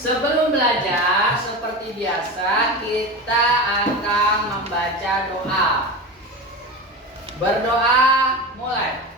Sebelum belajar, seperti biasa, kita akan membaca doa. Berdoa, mulai.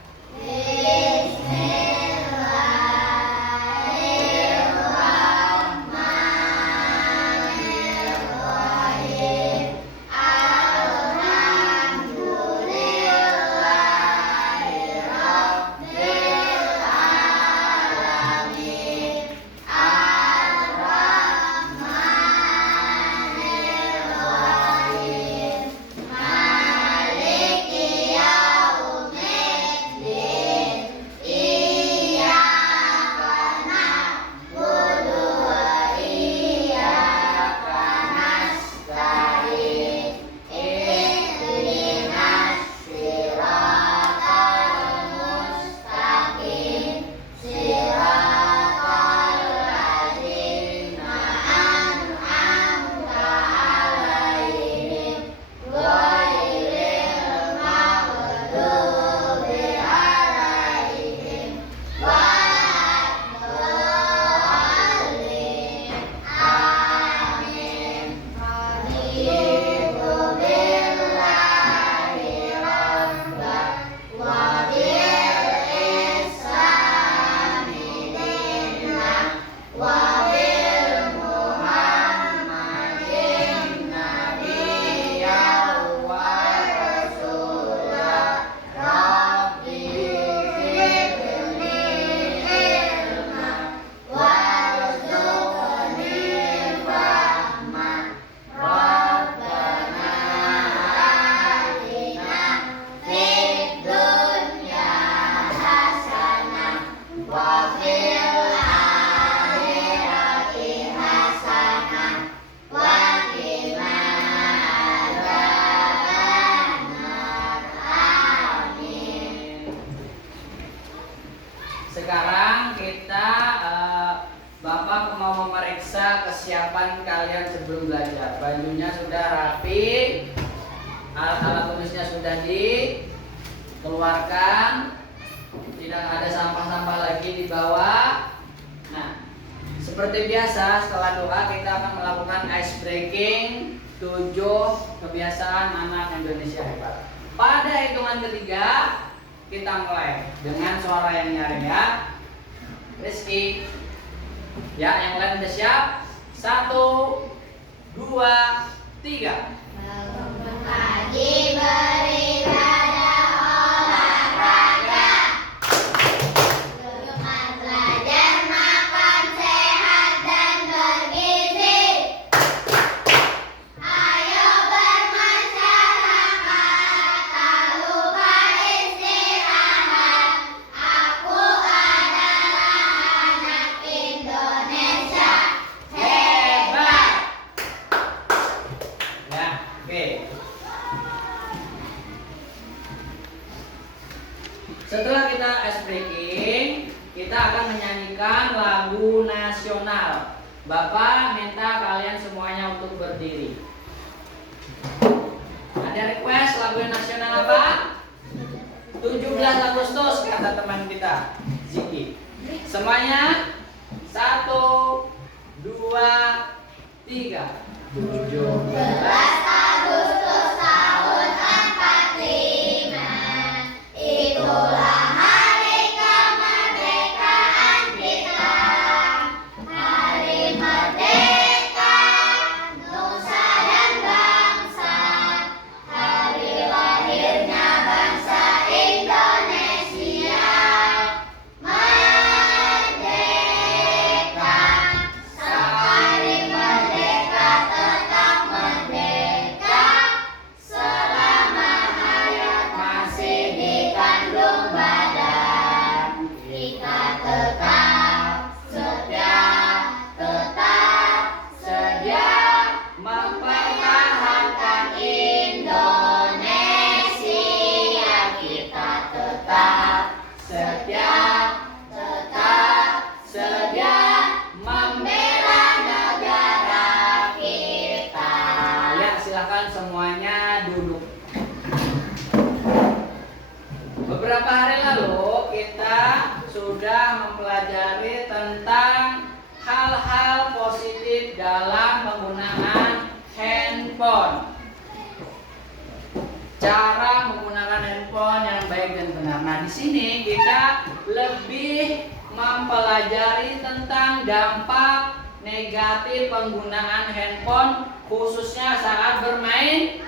Sekarang kita Bapak mau memeriksa kesiapan kalian sebelum belajar. Bajunya sudah rapi, alat-alat tulisnya sudah dikeluarkan, tidak ada sampah-sampah lagi di bawah. Nah, seperti biasa setelah doa kita akan melakukan ice breaking 7 kebiasaan anak Indonesia hebat. Pada hitungan ketiga kita mulai dengan suara yang nyaring ya. Rizky. Ya, yang lain udah siap? 1, 2, 3. Bangun pagi beribadah olahraga. Rumah belajar makan sehat dan bergizi. Ayo bermasyarakat, tak lupa istirahat. Aku adalah anak Indonesia hebat. Ya, oke. Setelah kita ice breaking, kita akan menyanyikan lagu nasional. Bapak minta kalian semuanya untuk berdiri. Ada request lagu nasional apa? 17 Agustus kata teman kita, Ziki. Semuanya 1, 2, 3. 17 Agustus tahun 45, itulah hari kemerdekaan kita. Hari merdeka, nusa dan bangsa. Hari lahirnya bangsa Indonesia. Merdeka, lebih mempelajari tentang dampak negatif penggunaan handphone khususnya saat bermain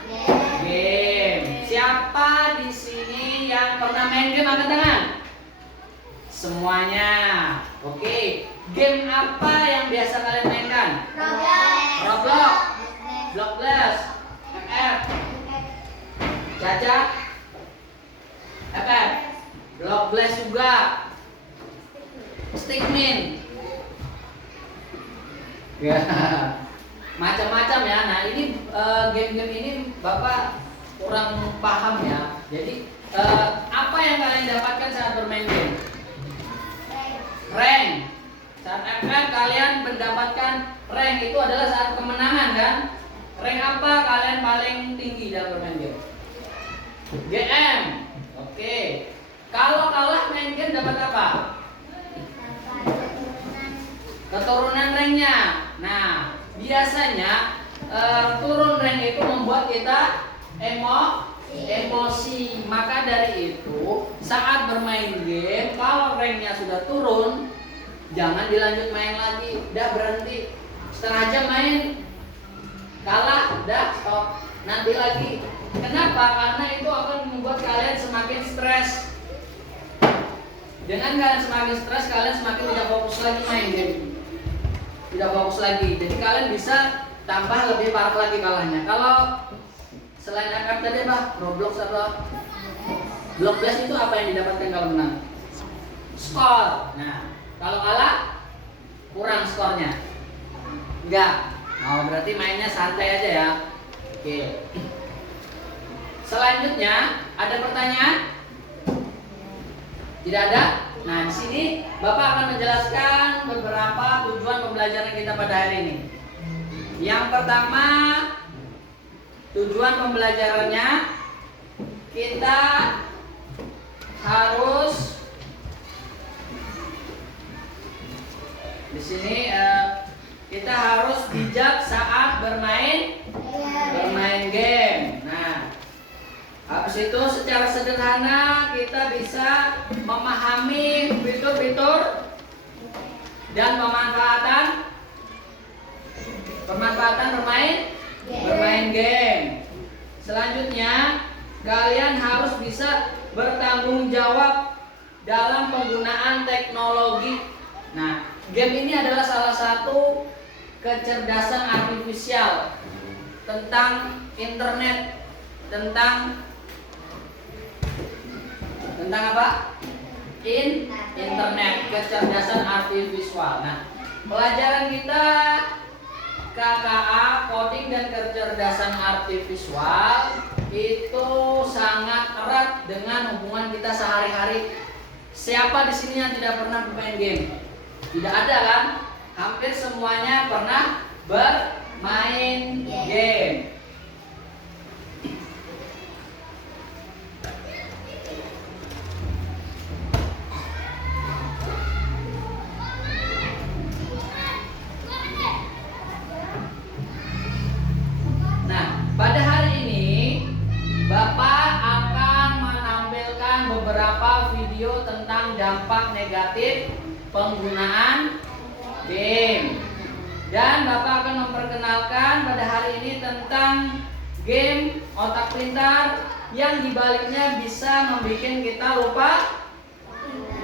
game. Siapa di sini yang pernah main game angkat tangan? Semuanya. Oke. Game apa yang biasa kalian mainkan? Roblox, Blockblast, FF, Caca, FF, Blockblast juga, Stickmin. Ya, macam-macam ya. Nah ini game-game ini Bapak kurang paham ya. Jadi apa yang kalian dapatkan saat bermain game? Rank. Saat FF kalian mendapatkan rank, itu adalah saat kemenangan kan? Rank apa kalian paling tinggi dalam bermain game? GM. Oke. Kalau kalah main game dapat apa? Keturunan ranknya. Nah, biasanya turun rank itu membuat kita emosi. Maka dari itu, saat bermain game, kalau ranknya sudah turun, jangan dilanjut main lagi. Udah berhenti. Setengah jam main, kalah, udah stop. Nanti lagi. Kenapa? Karena itu akan membuat kalian semakin stres. Dengan kalian semakin stres, kalian semakin tidak fokus lagi main game. Tidak fokus lagi. Jadi kalian bisa tambah lebih parah lagi kalahnya. Kalau selain FF tadi apa? Roblox atau Blockblast itu apa yang didapatkan kalau menang? Skor. Nah, kalau kalah kurang skornya. Enggak. Oh, berarti mainnya santai aja ya. Oke. Selanjutnya ada pertanyaan? Tidak ada? Nah, di sini Bapak akan menjelaskan beberapa tujuan pembelajaran kita pada hari ini. Yang pertama, tujuan pembelajarannya kita harus di sini kita harus bijak saat bermain game. Nah, habis itu secara sederhana kita bisa memahami fitur-fitur dan pemanfaatan bermain game. Selanjutnya, kalian harus bisa bertanggung jawab dalam penggunaan teknologi. Nah, game ini adalah salah satu kecerdasan artifisial tentang internet, tentang apa? Internet, kecerdasan artifisial. Nah, pelajaran kita KKA, coding dan kecerdasan artifisial itu sangat erat dengan hubungan kita sehari-hari. Siapa di sini yang tidak pernah bermain game? Tidak ada kan? Hampir semuanya pernah bermain game. Pada hari ini, Bapak akan menampilkan beberapa video tentang dampak negatif penggunaan game. Dan Bapak akan memperkenalkan pada hari ini tentang game otak pintar yang dibaliknya bisa membuat kita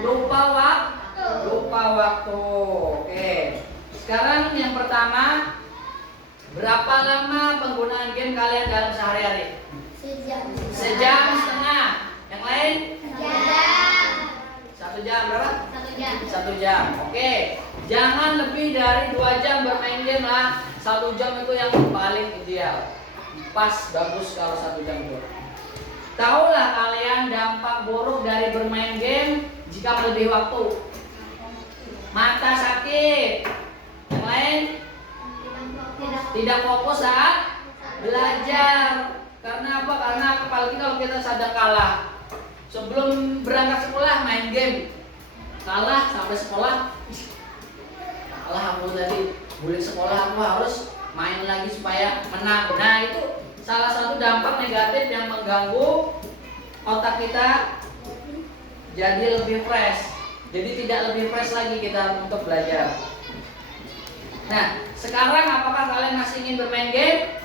lupa waktu. Oke. Sekarang yang pertama, berapa lama penggunaan game kalian dalam sehari-hari? Sejam setengah. Yang lain? Satu jam berapa? 1 jam. Oke. Jangan lebih dari 2 jam bermain game lah. 1 jam itu yang paling ideal. Pas bagus kalau 1 jam itu. Tahulah kalian dampak buruk dari bermain game jika melebihi waktu. Mata sakit. Yang lain? Tidak fokus saat belajar. Karena apa? Karena apalagi kalau kita sadar kalah. Sebelum berangkat sekolah main game, kalah sampai sekolah. Kalah aku tadi, boleh sekolah aku harus main lagi supaya menang. Nah, itu salah satu dampak negatif yang mengganggu otak kita jadi lebih fresh. Jadi tidak lebih fresh lagi kita untuk belajar. Nah, sekarang apakah kalian masih ingin bermain game?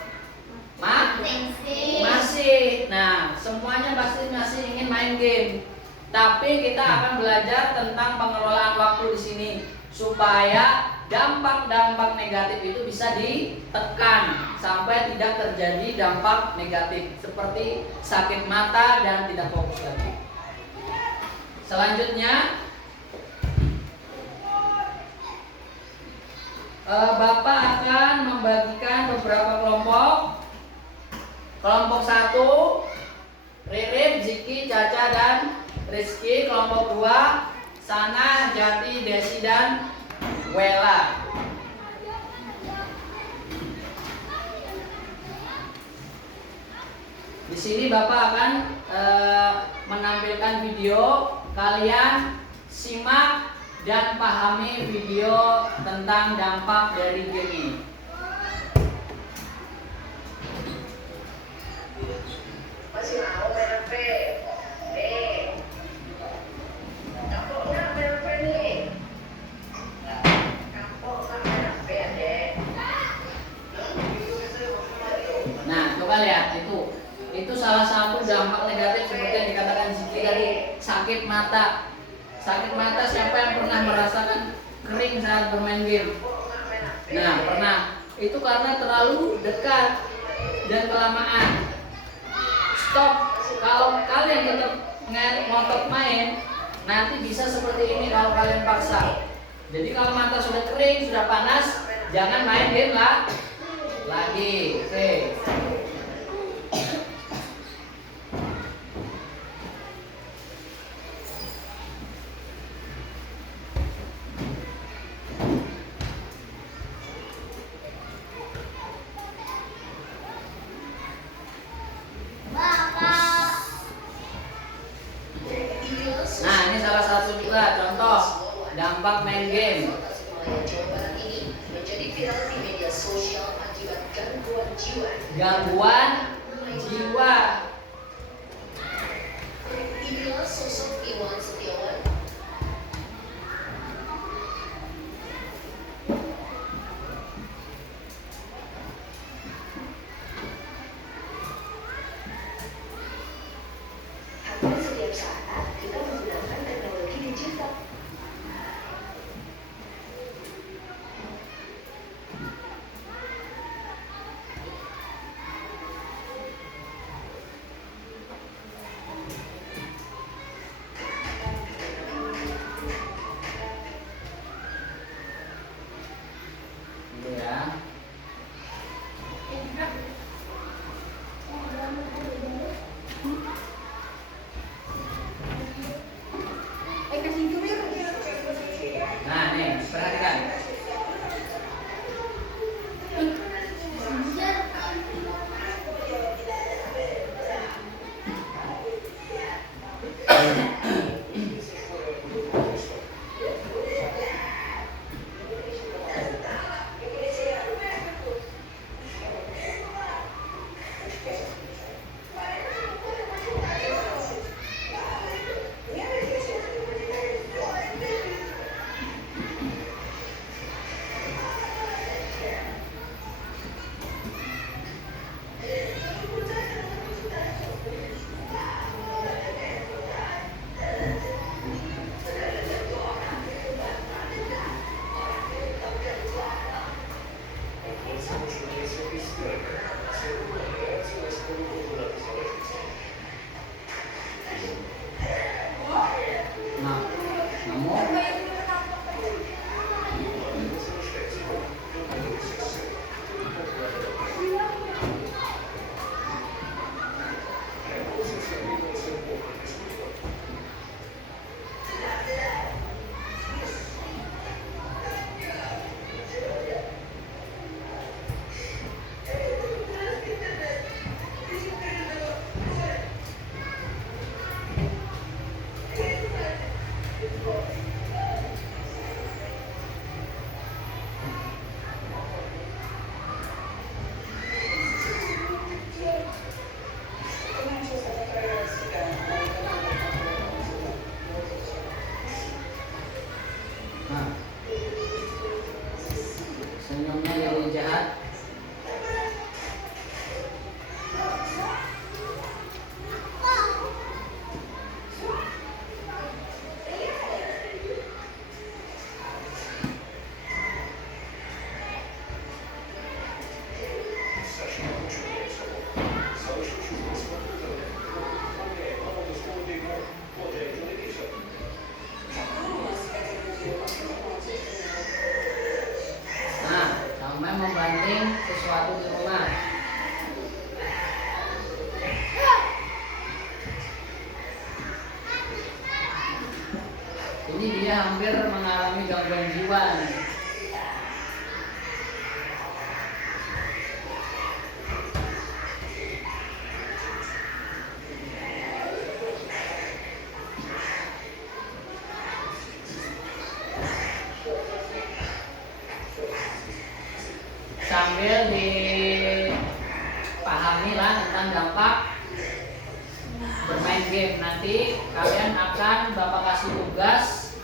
Masih. Nah, semuanya pasti masih ingin main game. Tapi kita akan belajar tentang pengelolaan waktu di sini supaya dampak-dampak negatif itu bisa ditekan sampai tidak terjadi dampak negatif seperti sakit mata dan tidak fokus lagi. Selanjutnya, Bapak akan membagikan beberapa kelompok. Kelompok 1, Ririp, Ziki, Caca, dan Rizky. Kelompok 2, Sana, Jati, Desi, dan Wela. Di sini Bapak akan menampilkan video. Kalian simak dan pahami video tentang dampak dari game ini. Masih mau main HP? Nih, kampung nggak main HP nih? Kampung nggak main HP ya, Dek? Nah, coba lihat itu salah satu dampak negatif seperti yang dikatakan Ziki tadi, sakit mata. Sakit mata, siapa yang pernah merasakan kering saat bermain game? Nah, pernah. Itu karena terlalu dekat dan kelamaan. Stop. Kalau kalian tetap ngotot main, nanti bisa seperti ini kalau kalian paksa. Jadi kalau mata sudah kering, sudah panas, jangan main game lah lagi. Oke. Nah, ini salah satu juga contoh dampak main game. Jawa Barat ini menjadi viral di media sosial akibat gangguan jiwa. Gangguan jiwa. Inilah sosok Iwan Setiawan. Hampir setiap saat kita menggunakan teknologi digital. Gitu ya. Nah, nih, perhatikan. Senyumnya jadi jahat. Nah, sampai membanting sesuatu di rumah. Ini dia hampir mengalami gangguan jiwa nih. Sambil dipahami lah tentang dampak bermain game. Nanti kalian akan Bapak kasih tugas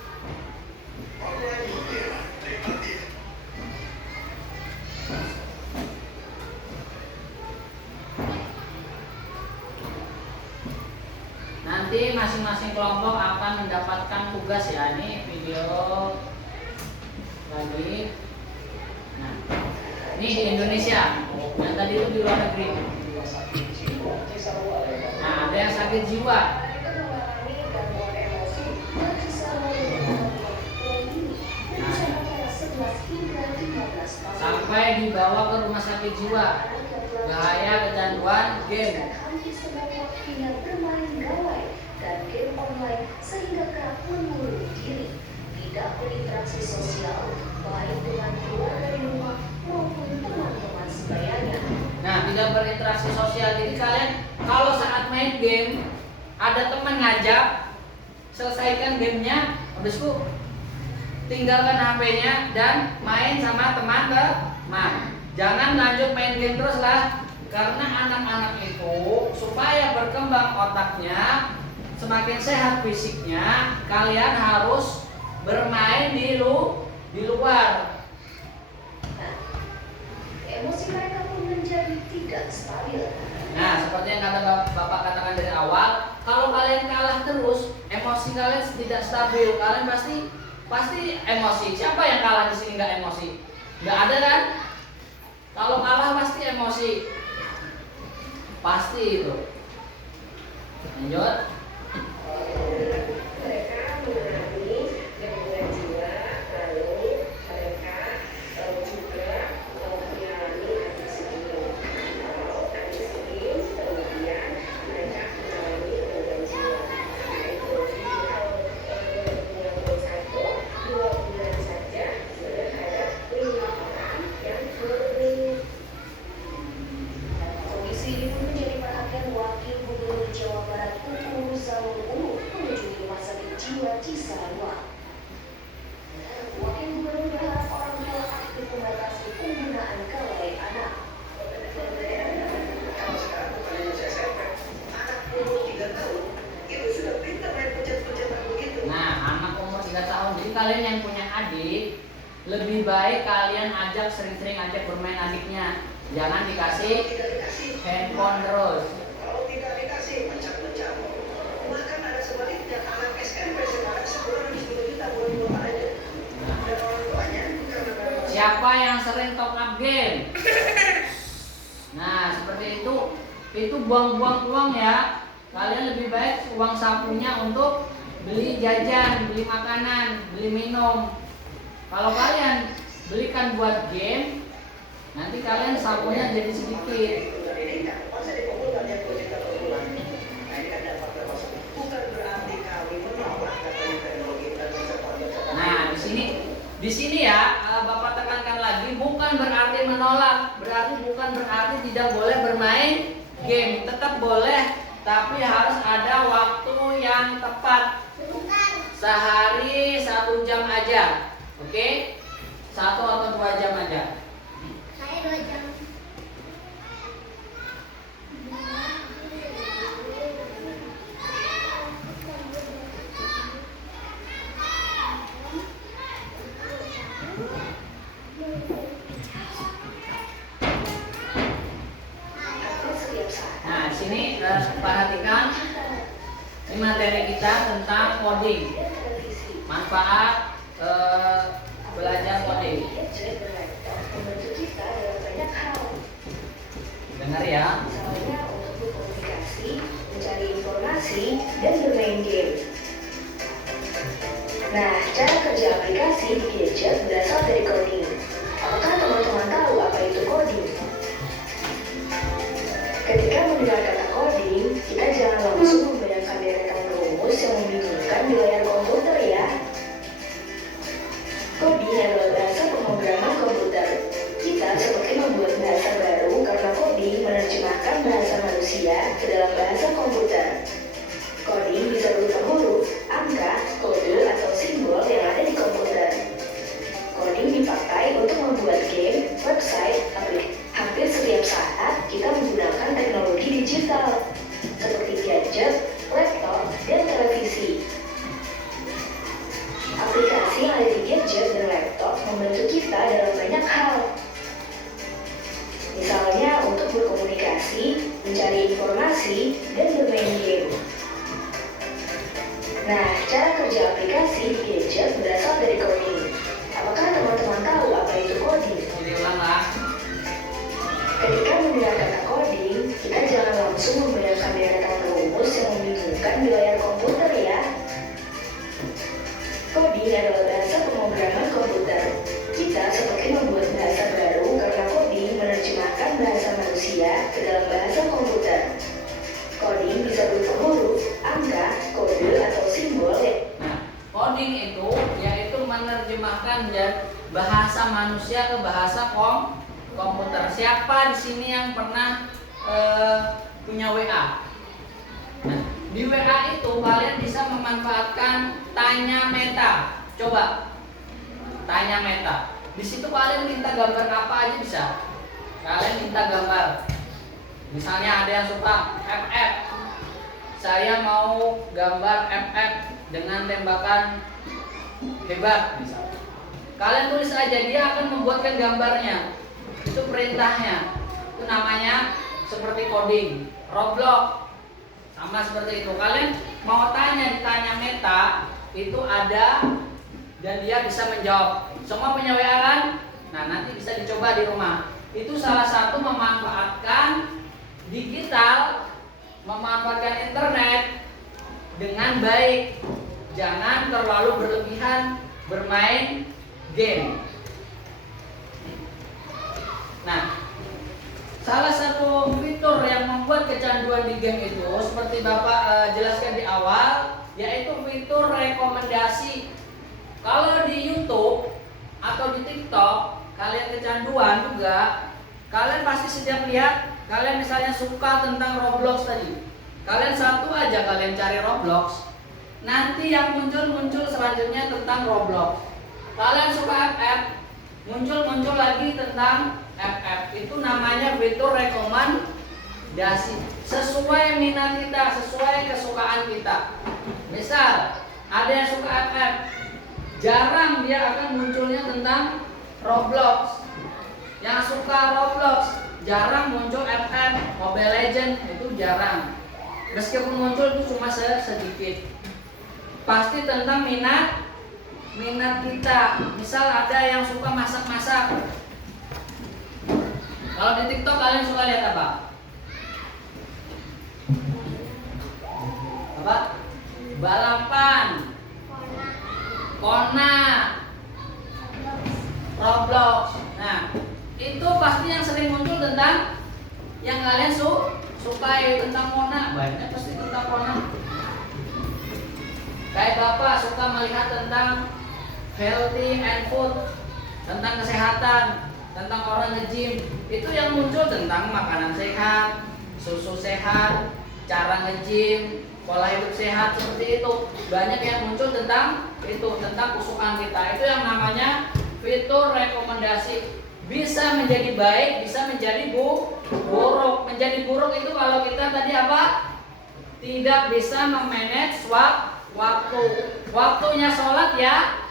nanti masing-masing kelompok akan mendapatkan tugas ya. Ini video lagi. Nah, ini di Indonesia, yang tadi itu di luar negeri. Nah, ada yang sakit jiwa. Nah, sampai dibawa ke rumah sakit jiwa. Bahaya kecanduan game. Dan game online sehingga kerap mengurung diri, tidak berinteraksi sosial baik dengan keluarga di rumah maupun teman-teman sebayanya. Nah, tidak berinteraksi sosial. Jadi kalian kalau saat main game ada teman ngajak, selesaikan gamenya, habis itu tinggalkan HP-nya dan main sama teman-teman. Jangan lanjut main game terus lah, karena anak-anak itu supaya berkembang otaknya, semakin sehat fisiknya, kalian harus bermain di luar. Emosi mereka pun menjadi tidak stabil. Nah, seperti yang Bapak katakan dari awal, kalau kalian kalah terus, emosi kalian tidak stabil. Kalian pasti emosi. Siapa yang kalah di sini nggak emosi? Nggak ada kan? Kalau kalah pasti emosi. Pasti itu. Lanjut. Mereka mengalami gangguan jiwa, lalu mereka juga mengalami adiksi. Kalau adiksi, kemudian mereka mengalami gangguan jiwa. Yaitu kalau 2 bulan saja sudah ada 5 orang yang berhenti. Kondisi ini pun menjadi perhatian Wakil Gubernur Jawa Barat Uu Ruzanul Ulum mengunjungi rumah sakit jiwa Cisarua. Wakil Gubernur berharap orang tua aktif membatasi penggunaan gawai anak. Kalau sekarang bukan hanya SMP, anak umur 3 tahun itu sudah pintar main pencet-pencetan begitu. Nah, anak umur 3 tahun. Jadi kalian yang punya adik, lebih baik kalian ajak sering-sering ajak bermain adiknya. Jangan dikasih handphone terus. Kalau tidak dikasih mencap-mencap. Bahkan ada sebaliknya, anak SMP sekarang sebulan habis 2 juta buat aja. Dan orang tuanya karena Siapa yang sering top up game? Nah, seperti itu buang-buang uang ya. Kalian lebih baik uang sakunya untuk beli jajan, beli makanan, beli minum. Kalau kalian belikan buat game, nanti kalian sakunya jadi sedikit. Nah, di sini ya, Bapak tekankan lagi, bukan berarti menolak, bukan berarti tidak boleh bermain game, tetap boleh, tapi harus ada waktu yang tepat. Sehari 1 jam aja, oke? 1 atau 2 jam aja. Saya 2 jam. sini perhatikan, ini materi kita tentang coding. Manfaat belajar coding. Membantu kita dalam banyak hal. Dengar ya. Misalnya untuk berkomunikasi, mencari informasi, dan bermain game. Nah, cara kerja aplikasi di gadget berasal dari coding. Apakah teman-teman tahu apa itu coding? Ketika mendengar kata coding, kita jangan langsung membayangkan deretan rumus yang membingungkan di layar komputer ya. Coding adalah bahasa pemrograman komputer. Kita seperti membuat bahasa baru karena coding menerjemahkan bahasa manusia ke dalam bahasa komputer. Coding bisa berupa huruf, angka, kode, atau simbol yang ada di komputer. Coding dipakai untuk membuat game, website, aplikasi. Hampir setiap saat kita menggunakan teknologi digital seperti gadget, laptop, dan televisi. Aplikasi yang ada di gadget dan laptop membantu kita dalam banyak hal. Misalnya untuk berkomunikasi, mencari informasi, dan bermain game. Nah, cara kerja aplikasi di gadget berasal dari coding. Apakah teman-teman tahu apa itu coding? Jadi ulang. Ketika mendengar kata coding, kita jangan langsung membayangkan deretan rumus yang membingungkan di layar komputer ya. Coding adalah bahasa pemrograman komputer. Kita seperti membuat bahasa baru karena coding menerjemahkan bahasa manusia ke dalam bahasa komputer. Coding bisa berupa huruf, angka, kode, atau simbol ya. Nah, coding itu yaitu menerjemahkan bahasa manusia ke bahasa komputer. Siapa di sini yang pernah punya WA? Nah, di WA itu kalian bisa memanfaatkan tanya meta. Coba tanya meta. Di situ kalian minta gambar apa aja bisa. Kalian minta gambar. Misalnya ada yang suka FF. Saya mau gambar FF dengan tembakan hebat misalnya. Kalian tulis aja, dia akan membuatkan gambarnya. Itu perintahnya. Itu namanya seperti coding. Roblox sama seperti itu. Kalian mau ditanya meta, itu ada dan dia bisa menjawab. Semua punya WA kan? Nah, nanti bisa dicoba di rumah. Itu salah satu memanfaatkan digital, memanfaatkan internet dengan baik. Jangan terlalu berlebihan bermain game. Nah, salah satu fitur yang membuat kecanduan di game itu seperti Bapak jelaskan di awal, yaitu fitur rekomendasi. Kalau di YouTube atau di TikTok kalian kecanduan juga, kalian pasti setiap lihat, kalian misalnya suka tentang Roblox tadi, kalian satu aja kalian cari Roblox, nanti yang muncul selanjutnya tentang Roblox. Kalian suka FF, muncul lagi tentang FF. Itu namanya fitur rekomendasi. Sesuai minat kita, sesuai kesukaan kita. Misal, ada yang suka FF, jarang dia akan munculnya tentang Roblox. Yang suka Roblox, jarang muncul FF, Mobile Legends itu jarang. Meskipun muncul itu cuma sedikit. Pasti tentang minat kita. Misal ada yang suka masak-masak. Kalau di TikTok kalian suka lihat apa? Apa? Balapan. Kona. Roblox. Nah, itu pasti yang sering muncul tentang yang kalian sukai tentang Kona. Banyak pasti tentang Kona. Kayak Bapak suka melihat tentang healthy and food, tentang kesehatan, tentang orang nge-gym. Itu yang muncul tentang makanan sehat, susu sehat, cara nge-gym, pola hidup sehat, seperti itu. Banyak yang muncul tentang itu, tentang kesukaan kita. Itu yang namanya fitur rekomendasi. Bisa menjadi baik, bisa menjadi buruk. Menjadi buruk itu kalau kita tadi apa? Tidak bisa memanage waktu. Waktunya sholat ya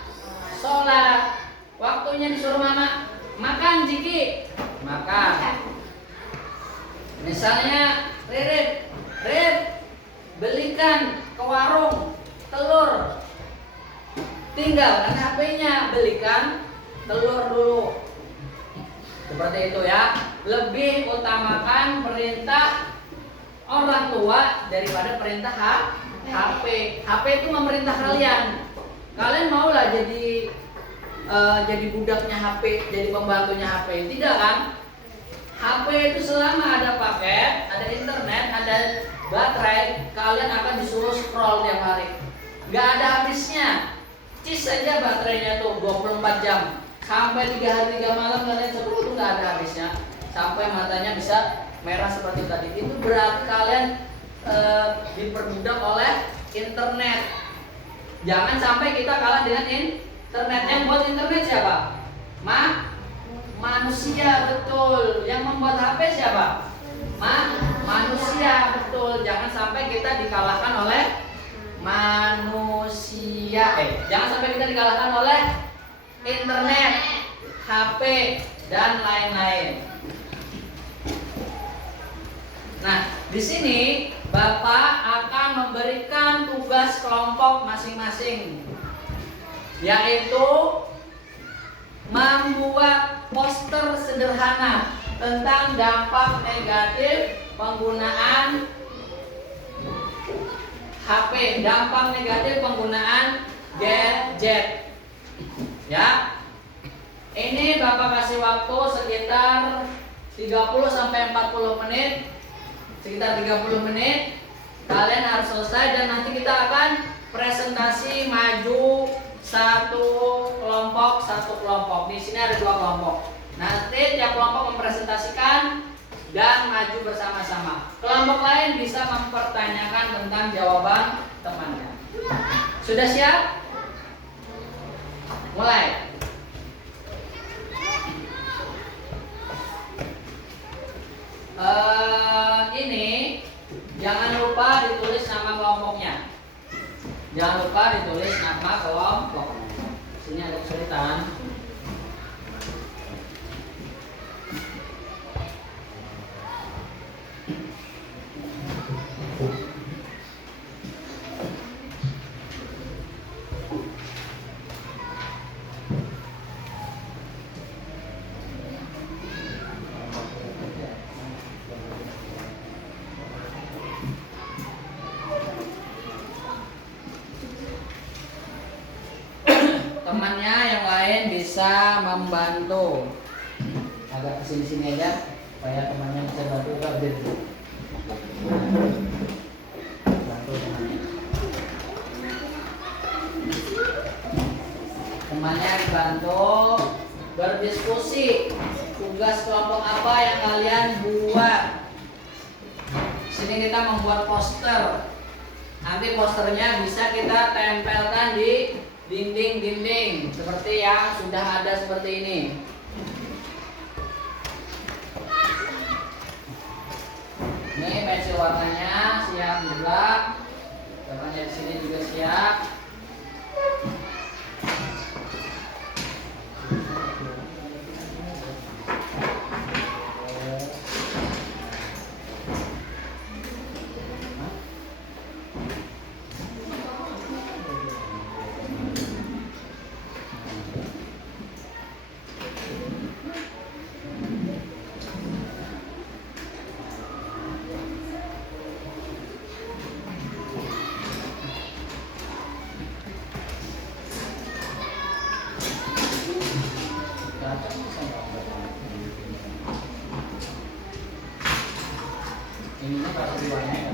sholat. Waktunya disuruh makan Jiki, makan. Misalnya Rit, belikan ke warung telur. Tinggalkan HP-nya, belikan telur dulu. Seperti itu ya. Lebih utamakan perintah orang tua daripada perintah HP. HP itu memerintah kalian. Kalian maulah jadi budaknya HP, jadi pembantunya HP. Tidak kan? HP itu selama ada paket, ada internet, ada baterai, kalian akan disuruh scroll tiap hari. Gak ada habisnya. Cis saja baterainya tuh 24 jam. Sampai 3 hari 3 malam kalian scroll tuh gak ada habisnya. Sampai matanya bisa merah seperti tadi. Itu berarti kalian diperbudak oleh internet. Jangan sampai kita kalah dengan internet. Yang buat internet siapa? Manusia, betul. Yang membuat HP siapa? Manusia, betul. Jangan sampai kita dikalahkan oleh manusia. Jangan sampai kita dikalahkan oleh internet, HP, dan lain-lain. Nah, di sini Bapak akan memberikan tugas kelompok masing-masing, yaitu membuat poster sederhana tentang dampak negatif penggunaan HP, dampak negatif penggunaan gadget. Ya. Ini Bapak kasih waktu sekitar 30 sampai 40 menit. Sekitar 30 menit kalian harus selesai, dan nanti kita akan presentasi maju satu kelompok. Di sini ada 2 kelompok. Nanti tiap kelompok mempresentasikan dan maju bersama-sama. Kelompok lain bisa mempertanyakan tentang jawaban temannya. Sudah siap? Mulai. Ini jangan lupa ditulis nama kelompoknya. Jangan lupa ditulis nama kelompoknya. Sini ada kesulitan. Temannya yang lain bisa membantu. Agak kesini-sini aja supaya temannya bisa bantu kabir. Bantu temannya. Temannya dibantu berdiskusi. Tugas kelompok apa yang kalian buat? Sini kita membuat poster. Nanti posternya bisa kita tempelkan di dinding-dinding seperti yang sudah ada seperti ini. Ini pensil warnanya siap juga. Warnanya di sini juga siap. Ini kalau warnanya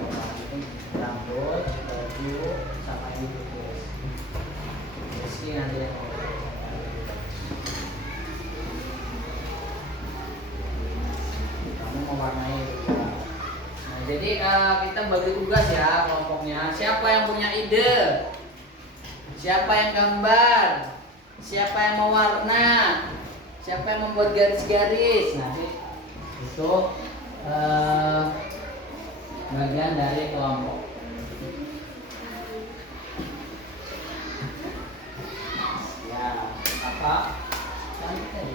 rambut, baju, sama ini tulis. Meski nanti ya. Kamu mewarnai juga. Nah, jadi kita bagi tugas ya kelompoknya. Siapa yang punya ide? Siapa yang gambar? Siapa yang mewarna? Siapa yang membuat garis-garis? Nanti itu bagian dari kelompok. Ya, apa? Santai.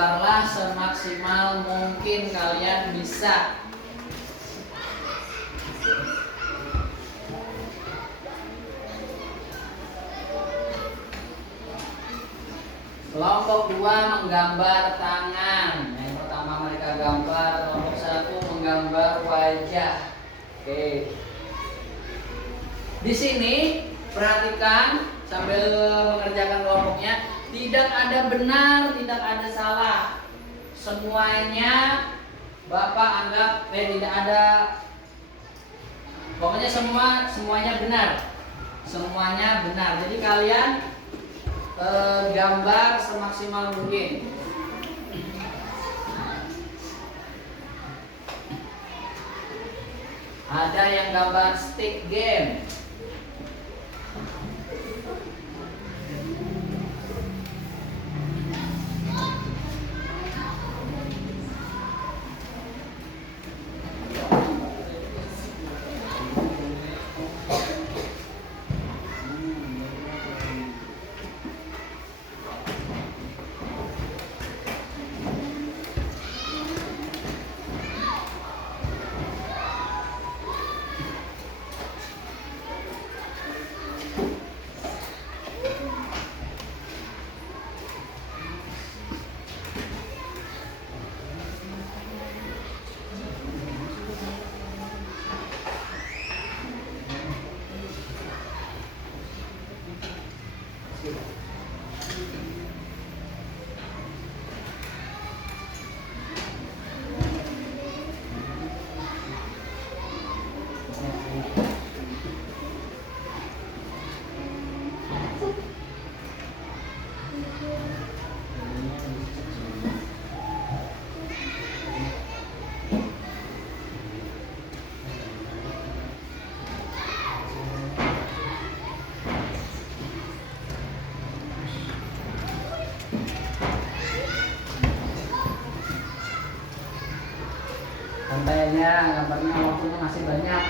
gambarlah semaksimal mungkin kalian bisa. Kelompok 2 menggambar tangan. Yang pertama mereka gambar, kelompok 1 menggambar wajah. Oke. Di sini perhatikan sambil mengerjakan kelompoknya, tidak ada benar, tidak ada salah. Semuanya Bapak anggap tidak ada. Pokoknya semuanya benar. Semuanya benar. Jadi kalian gambar semaksimal mungkin. Ada yang gambar stick game. Santainya gambarnya waktunya masih banyak.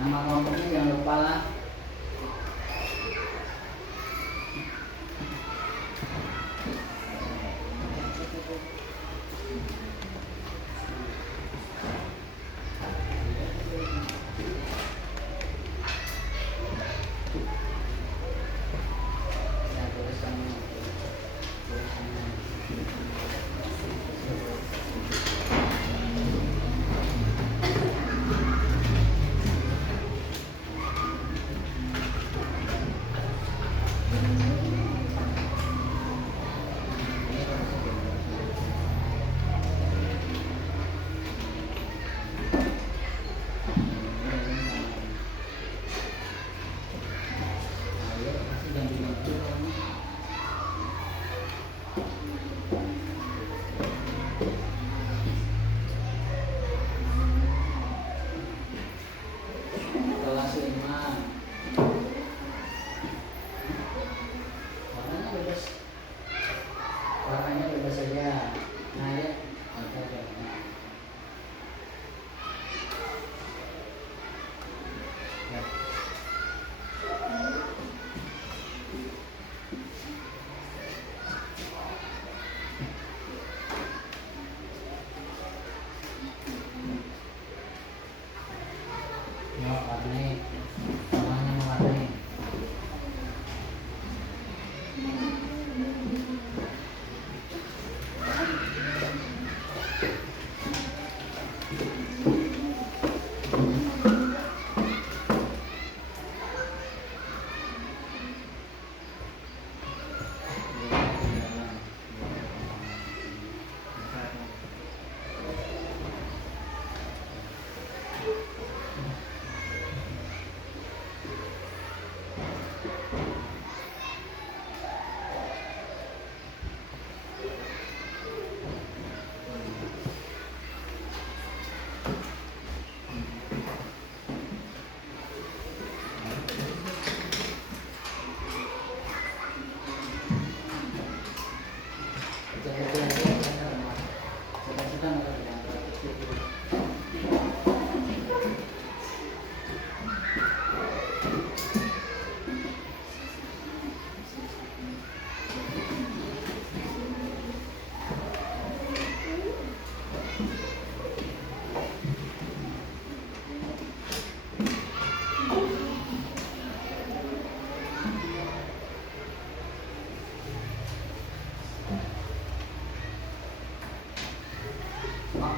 Nama kelompoknya jangan lupa lah.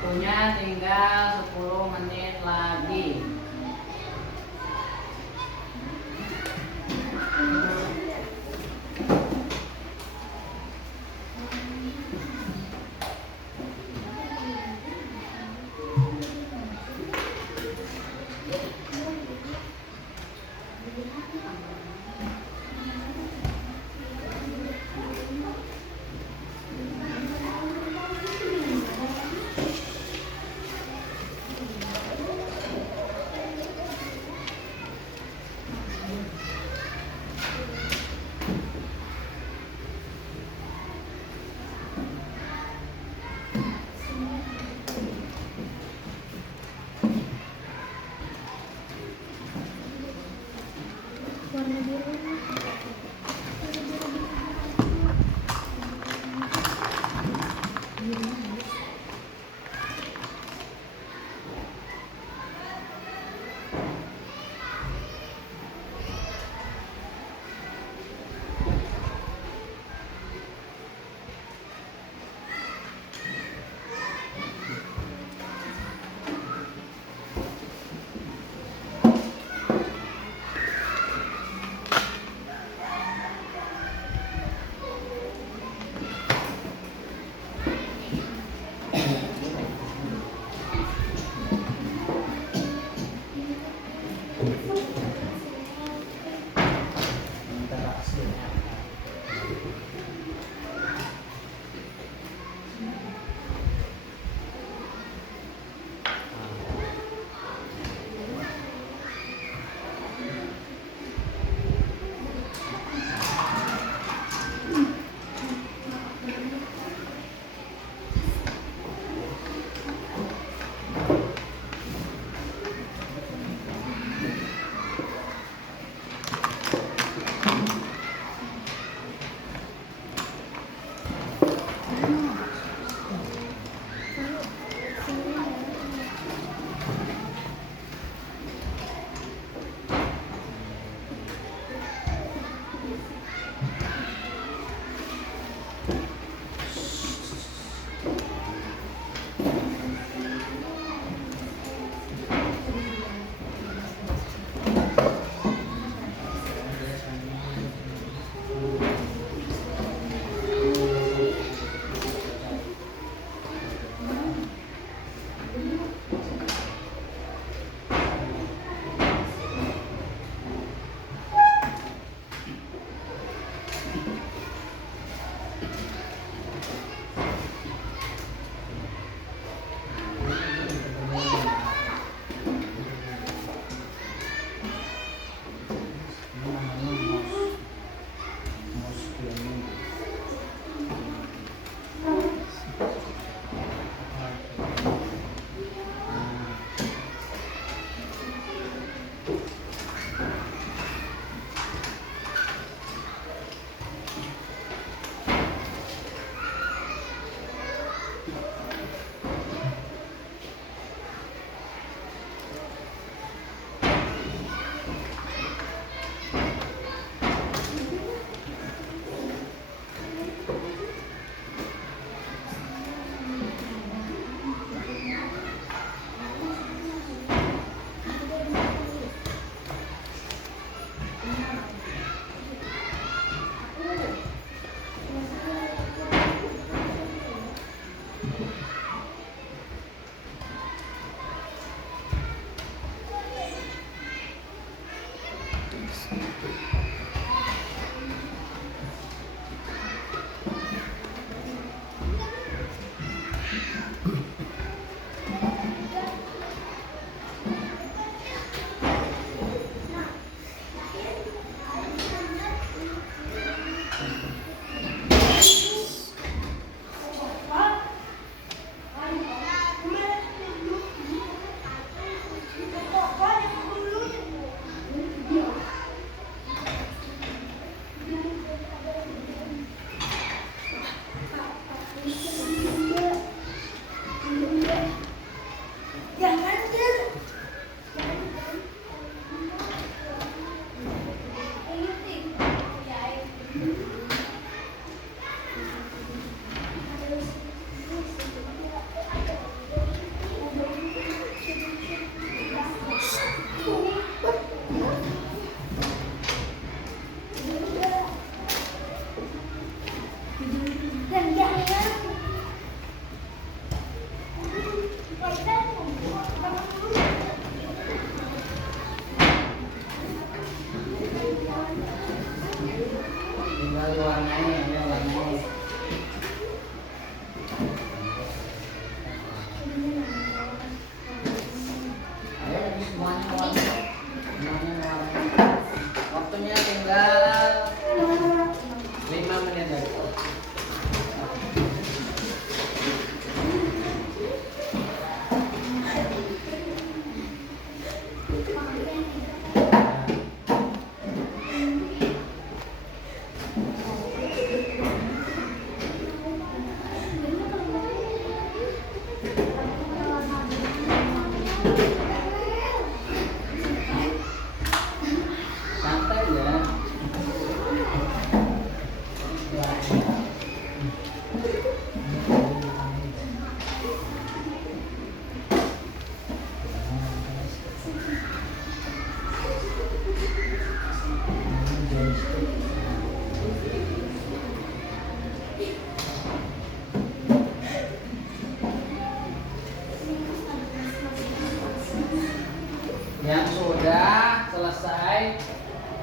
Waktunya tinggal 10 menit lagi.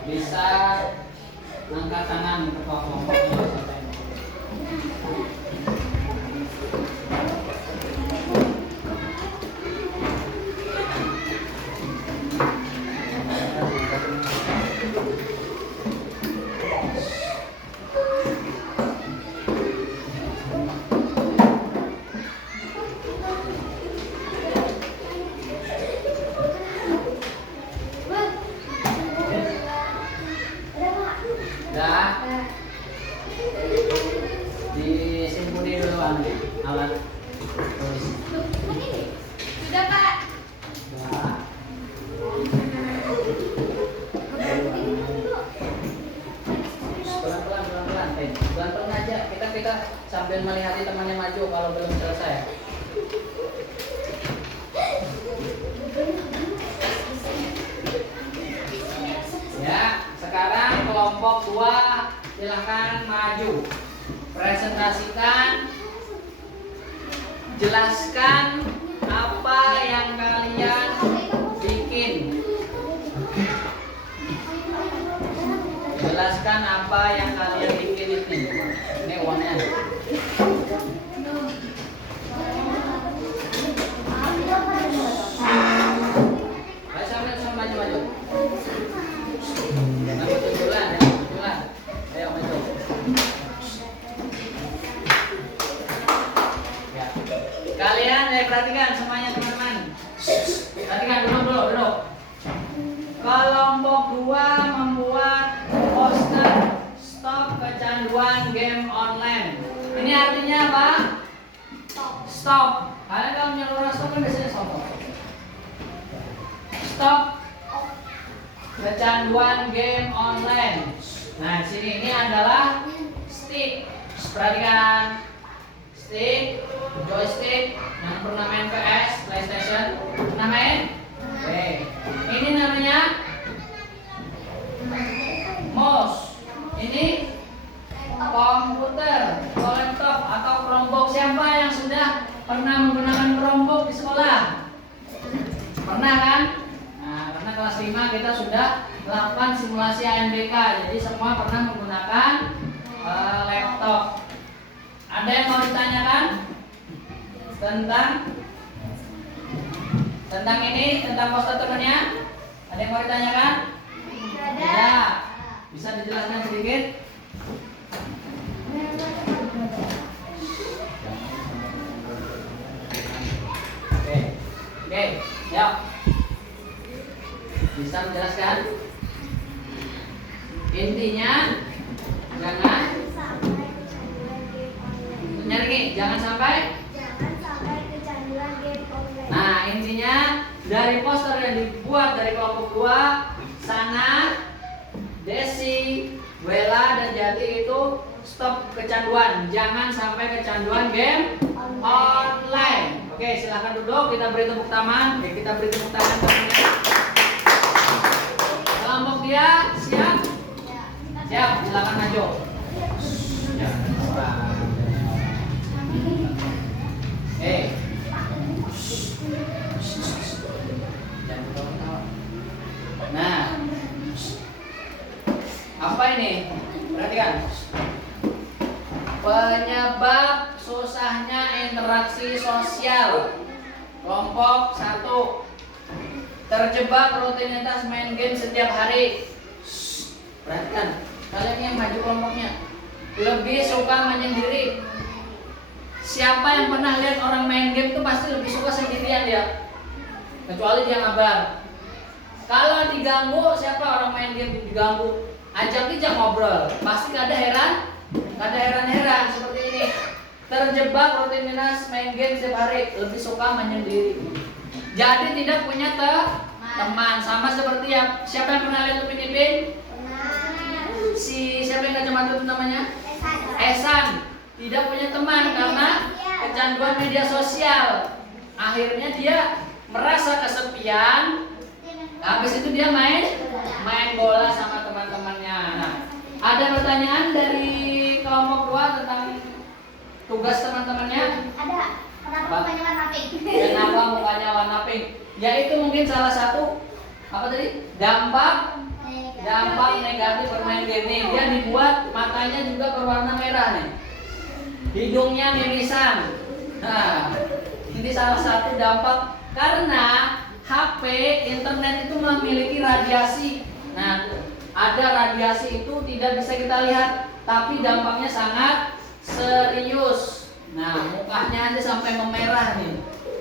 bisa angkat tangan ketua kelompoknya. Udah, disimpuni dulu alat tulis. Sudah, Pak. Udah. Pelan-pelan aja. Kita sambil melihat temannya maju kalau belum selesai. Ya, sekarang kelompok 2 silahkan maju. Presentasikan, jelaskan apa yang kalian bikin. Jelaskan apa yang kalian bikin ini. Ini uangnya. Ayo sama maju. Jangan betul-betulan, ya, betul-betulan. Ayo maju. Ya. Kalian perhatikan semuanya teman-teman. Perhatikan duduk. Kelompok 2 membuat poster stop kecanduan game online. Ini artinya apa? Stop. Kalian kalau nyuruh stop kan biasanya stop. Stop kecanduan game online. Nah, sini ini adalah stick. Perhatikan. Stick, joystick, yang pernah main PS, PlayStation, pernah main? Oke. Ini namanya mouse. Ini komputer, laptop atau Chromebook. Siapa yang sudah pernah menggunakan Chromebook di sekolah? Pernah kan? Nah, karena kelas 5 kita sudah melakukan simulasi ANBK. Jadi semua pernah menggunakan laptop. Ada yang mau ditanyakan tentang ini, tentang poster temannya? Ada yang mau ditanyakan? Ada. Bisa dijelaskan sedikit? Oke, ya. Bisa menjelaskan? Intinya jangan jangan sampai kecanduan game online. Nah, intinya dari poster yang dibuat dari kelompok 2, Sana, Desi, Wela dan Jati itu stop kecanduan. Jangan sampai kecanduan game online. Oke, silahkan duduk. Kita beri tepuk tangan. Kita beri tepuk tangan temannya. Kelompok dia siap? Siap. Silahkan maju. Ya. Nah, apa ini? Perhatikan. Penyebab susahnya interaksi sosial. Kelompok 1. Terjebak rutinitas main game setiap hari. Perhatikan, kalian yang maju kelompoknya. Lebih suka menyendiri. Siapa yang pernah lihat orang main game itu pasti lebih suka sendirian dia. Kecuali dia ngabar. Kalau diganggu, siapa orang main game diganggu? Ajak ngobrol. Pasti gak ada heran seperti ini. Terjebak rutinitas main game setiap hari, lebih suka menyendiri. Jadi tidak punya teman. Sama seperti yang siapa yang pernah lihat Upin Ipin? Siapa yang kacamata itu namanya? Esan. Tidak punya teman karena kecanduan media sosial. Akhirnya dia merasa kesepian. Habis itu dia main bola sama teman-temannya. Nah, ada pertanyaan dari kelompok 2 tentang tugas teman-temannya? Ada. Kenapa mukanya warna pink? Kenapa mukanya warna pink? Yaitu mungkin salah satu apa tadi? Dampak dampak negatif bermain game nih. Dia dibuat matanya juga berwarna merah nih. Hidungnya mimisan. Nah, ini salah satu dampak karena HP, internet itu memiliki radiasi. Nah, ada radiasi itu tidak bisa kita lihat, tapi dampaknya sangat serius. Nah, mukanya aja sampai memerah nih.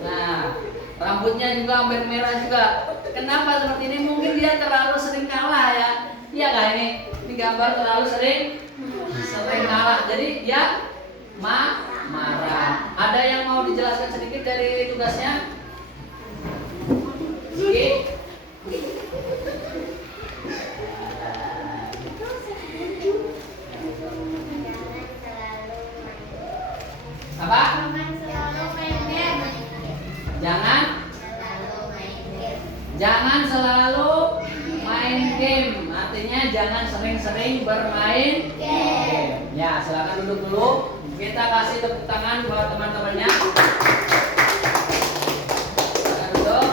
Nah, rambutnya juga hampir merah juga. Kenapa seperti ini? Mungkin dia terlalu sering kalah ya. Iya kah ini? Ini gambar terlalu sering kalah. Jadi dia marah. Ada yang mau dijelaskan sedikit dari tugasnya? Oke. Apa? Jangan selalu main game. Artinya jangan sering-sering bermain game. Ya, silakan duduk dulu. Kita kasih tepuk tangan buat teman-temannya. Silakan duduk.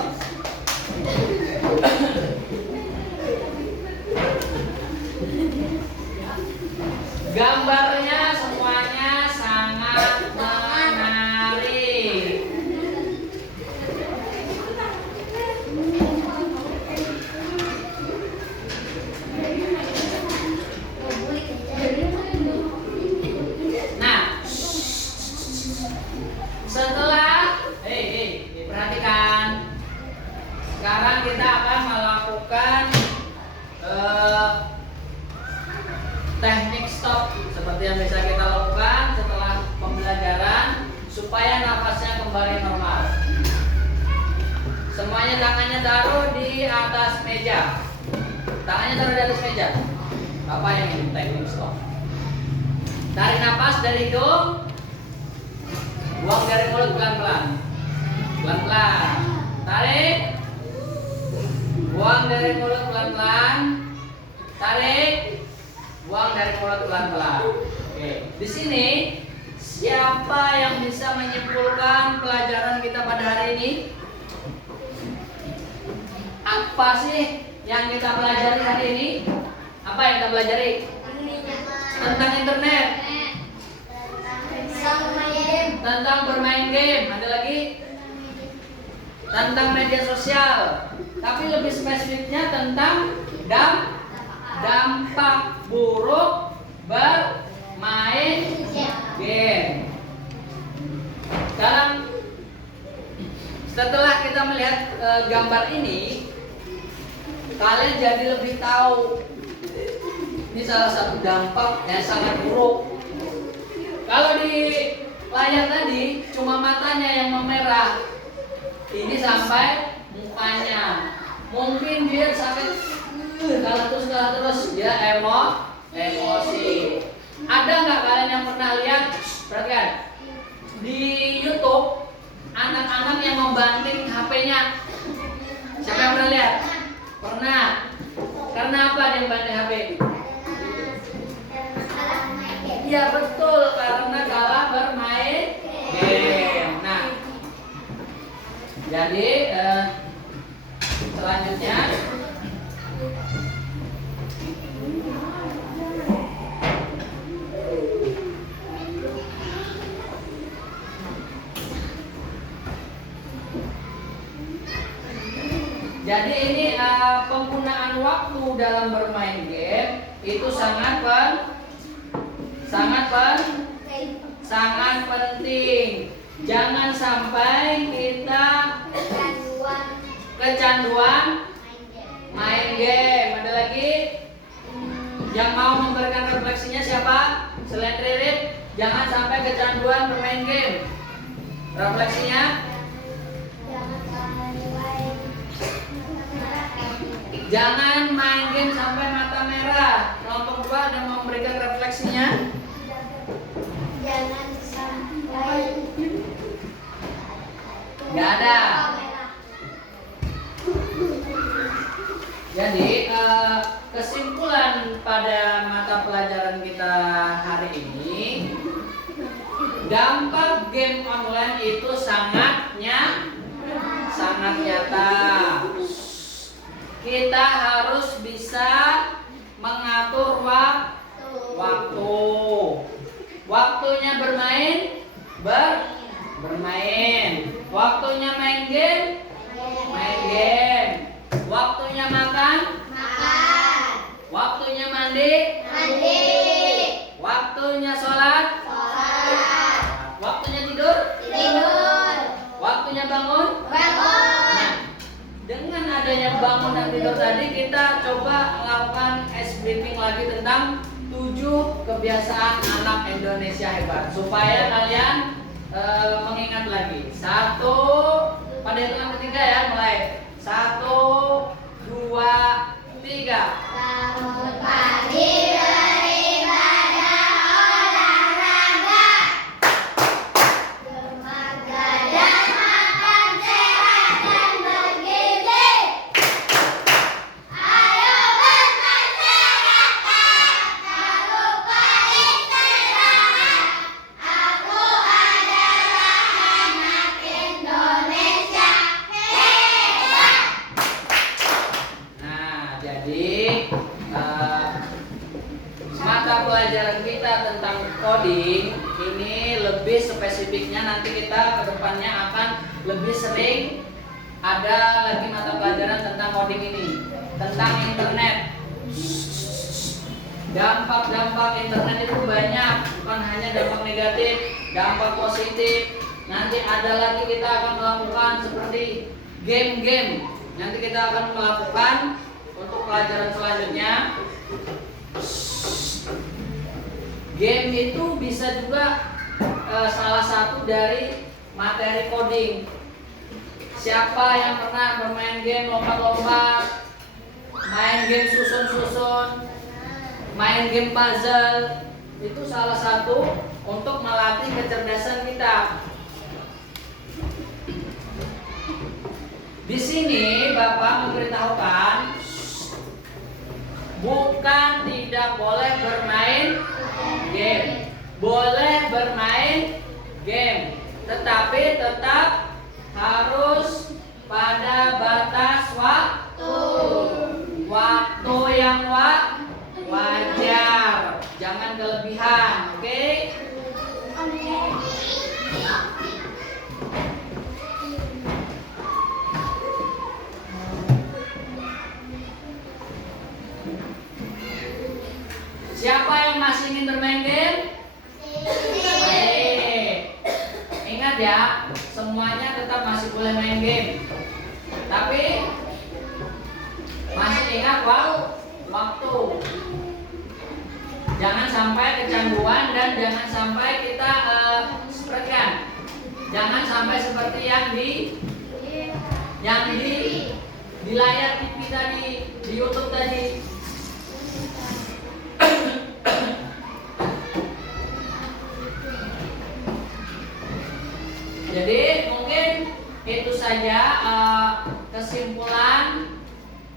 Gambarnya semuanya sangat menarik. Nah, setelah perhatikan. Sekarang kita akan melakukan teknik stop seperti yang bisa kita lakukan setelah pembelajaran supaya nafasnya kembali normal. Semuanya tangannya taruh di atas meja. Tangannya taruh di atas meja. Apa yang ini teknik stop? Tarik nafas dari hidung, buang dari mulut pelan-pelan. Pelan-pelan. Tarik. Buang dari mulut pelan-pelan. Tarik. Buang dari mulut pelan-pelan. Oke. Di sini siapa yang bisa menyimpulkan pelajaran kita pada hari ini? Apa sih yang kita pelajari hari ini? Apa yang kita pelajari? Tentang internet. Tentang bermain game. Ada lagi? Tentang media sosial. Tapi lebih spesifiknya tentang dampak buruk bermain game. Setelah kita melihat gambar ini, kalian jadi lebih tahu ini salah satu dampak yang sangat buruk. Kalau di layar tadi cuma matanya yang memerah, ini sampai mukanya. Mungkin dia sampai kalah terus dia emosi. Ada nggak kalian yang pernah lihat? Perhatikan di YouTube anak-anak yang membanting HP-nya. Siapa yang pernah lihat? Pernah. Karena apa dia membanting HP? Iya betul, karena kalah bermain game. Nah, jadi selanjutnya jadi ini penggunaan waktu dalam bermain game itu sangat penting. Jangan sampai kita kecanduan main game. Ada lagi yang mau memberikan refleksinya siapa? Selain Ririt, jangan sampai kecanduan bermain game. Refleksinya? Jangan main game sampai mata merah. Kelompok 2 ada mau memberikan refleksinya? Jangan sampai Nggak ada. Jadi kesimpulan pada mata pelajaran kita hari ini, dampak game online itu sangat nyata. Kita harus bisa mengatur waktu. Waktunya bermain, bermain. Waktunya main game, main game. Waktunya makan, Makan. waktunya mandi, Mandi. waktunya sholat, Sholat. waktunya tidur, Tidur. waktunya bangun. Bangun. Nah, dengan adanya bangun dan tidur tadi, kita coba melakukan ice breaking lagi tentang 7 kebiasaan anak Indonesia hebat, supaya kalian mengingat lagi. 1, pada hitungan ketiga ya, mulai 1, 2, 3. Bangun pagi beribadah olahraga. Bermaga dan makan sehat dan bergizi. Ayo bermasyarakat, tak lupa istirahat. Aku adalah anak Indonesia hebat. Nah, jadi mata pelajaran kita tentang coding ini lebih spesifiknya nanti kita kedepannya akan lebih sering ada lagi mata pelajaran tentang coding ini, tentang internet. Dampak-dampak internet itu banyak, bukan hanya dampak negatif, dampak positif. Nanti ada lagi kita akan melakukan seperti game-game. Nanti kita akan melakukan untuk pelajaran selanjutnya. Game itu bisa juga salah satu dari materi coding. Siapa yang pernah bermain game lompat-lompat, main game susun-susun, main game puzzle, itu salah satu untuk melatih kecerdasan kita. Di sini Bapak memberitahukan bukan tidak boleh bermain game, boleh bermain game, tetapi tetap harus pada batas waktu yang wajar, jangan kelebihan, oke? Siapa yang masih ingin bermain game? Ingat ya, semuanya tetap masih boleh main game. Tapi masih ingat waktu. Jangan sampai kecanduan dan jangan sampai kita sepertikan. Jangan sampai seperti yang di layar TV tadi, di YouTube tadi. Jadi mungkin itu saja kesimpulan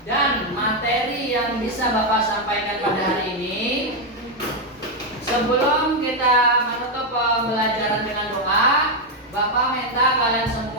dan materi yang bisa Bapak sampaikan pada hari ini. Sebelum kita menutup pembelajaran dengan doa, Bapak minta kalian semua